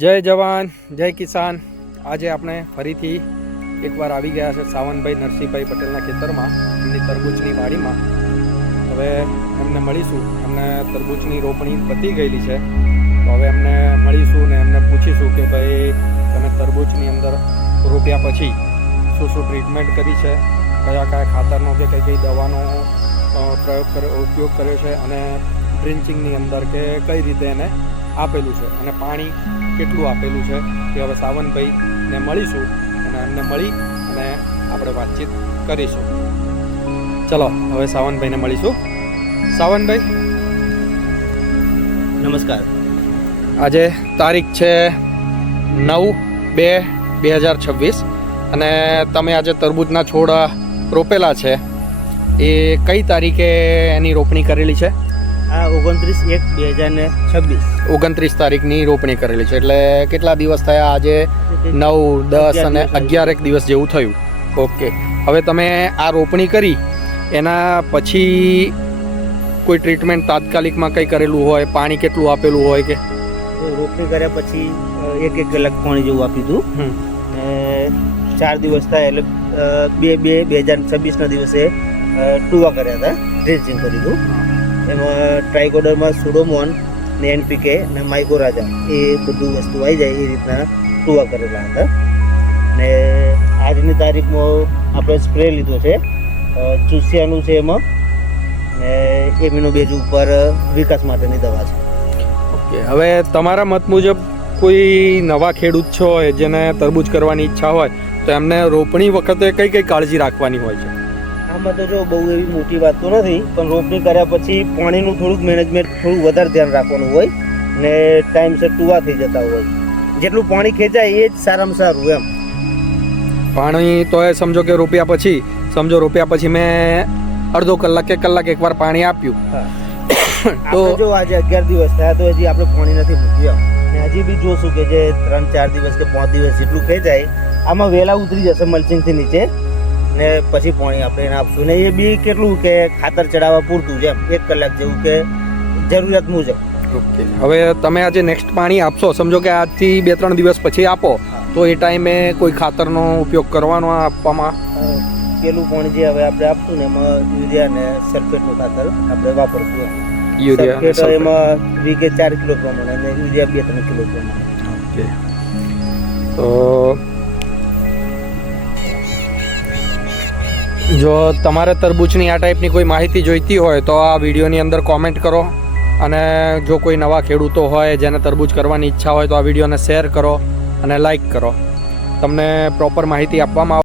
જય જવાન જય કિસાન। આજે આપણે ફરીથી એકવાર આવી ગયા છે સાવનભાઈ નરસિંહભાઈ પટેલના ખેતરમાં, એમની તરબૂચની વાડીમાં। હવે એમને મળીશું, એમને તરબૂચની રોપણી પતી ગયેલી છે, તો હવે એમને મળીશું ને એમને પૂછીશું કે ભાઈ તમે તરબૂચની અંદર રોપ્યા પછી શું શું ટ્રીટમેન્ટ કરી છે, કયા કયા ખાતરનો કે કઈ કઈ દવાનો ઉપયોગ કર્યો છે, અને ડ્રિન્ચિંગની અંદર કે કઈ રીતે એને આપેલું છે અને પાણી કેટલું આપેલું છે, તે હવે સાવનભાઈને મળીશું અને એમને મળી અને આપણે વાતચીત કરીશું। ચલો હવે સાવનભાઈને મળીશું। સાવનભાઈ નમસ્કાર। આજે તારીખ છે 9/2/2026 અને તમે આજે તરબૂચના છોડ રોપેલા છે, એ કઈ તારીખે એની રોપણી કરેલી છે? આ 29/1/2026 29 તારીખની રોપણી કરેલી છે, એટલે કેટલા દિવસ થયા? આજે 9, 10 અને 11 દિવસ જેવું થયું। ઓકે, હવે તમે આ રોપણી કરી એના પછી કોઈ ટ્રીટમેન્ટ તાત્કાલિકમાં કંઈ કરેલું હોય, પાણી કેટલું આપેલું હોય કે? રોપણી કર્યા પછી 1 કલાક પાણી જેવું આપ્યું હતું, 4 દિવસ થાય એટલે 2/2/2026ના દિવસે ટુવા કર્યા હતા, ડ્રેન્ચિંગ કર્યું હતું। એમાં ટ્રાઇકોડરમાં સુડોમોન ને NPK ને માઇકોરાજા એ બધું વસ્તુ આવી જાય એ રીતના ટુવા કરેલા હતા। ને આજની તારીખમાં આપણે સ્પ્રે લીધો છે, ચૂસિયાનું છે એમાં, ને એમિનો બેઝ ઉપર વિકાસ માટેની દવા છે। ઓકે, હવે તમારા મત મુજબ કોઈ નવા ખેડૂત છો જેને તરબૂચ કરવાની ઈચ્છા હોય તો એમને રોપણી વખતે કઈ કઈ કાળજી રાખવાની હોય છે? આમાં તો જો બહુ એવી મોટી વાત તો નથી, પણ રોપણી કર્યા પછી પાણીનું થોડુંક મેનેજમેન્ટ થોડું વધારે ધ્યાન રાખવાનું હોય ને ટાઈમસર ટુવા થઈ જતા હોય, જેટલું પાણી ખેંચાય એ જ સારામાં સારું એમ। પાણી તો એ સમજો કે રોપ્યા પછી મેં અડધો કલાક કે કલાક એકવાર પાણી આપ્યું, તો જો આજે 11 દિવસ થયા તો હજી આપણે પાણી નથી મૂક્યું ને હજી બી જોશું કે જે 3-4 દિવસ કે 5 દિવસ જેટલું ખેંચાય આમાં વહેલા ઉતરી જશે મલ્ચિંગથી નીચે, ને પછી પાણી આપણે એને આપશું ને એ બી કેટલું કે ખાતર ચડાવવા પૂરતું છે, 1 કલાક જેવું કે જરૂરિયાત મુજબ। ઓકે, હવે તમે આજે નેક્સ્ટ પાણી આપશો, સમજો કે આજથી 2-3 દિવસ પછી આપો, તો એ ટાઈમે કોઈ ખાતરનો ઉપયોગ કરવાનો આપવામાં? પેલું પાણી જે હવે આપણે આપશું ને એમાં યુરિયા ને સલ્ફેટનું ખાતર આપણે વાપરશું। યુરિયા એમાં વીઘે 4 કિલો પ્રમાણે અને યુરિયા 2-3 કિલો પ્રમાણે। ઓકે, તો જો તમારે તરબૂચની આ ટાઈપની કોઈ માહિતી જોઈતી હોય તો આ વિડીયોની અંદર કોમેન્ટ કરો, અને જો કોઈ નવા ખેડૂતો હોય જેને તરબૂચ કરવાની ઈચ્છા હોય તો આ વિડીયોને શેર કરો અને લાઈક કરો। તમને પ્રોપર માહિતી આપવામાં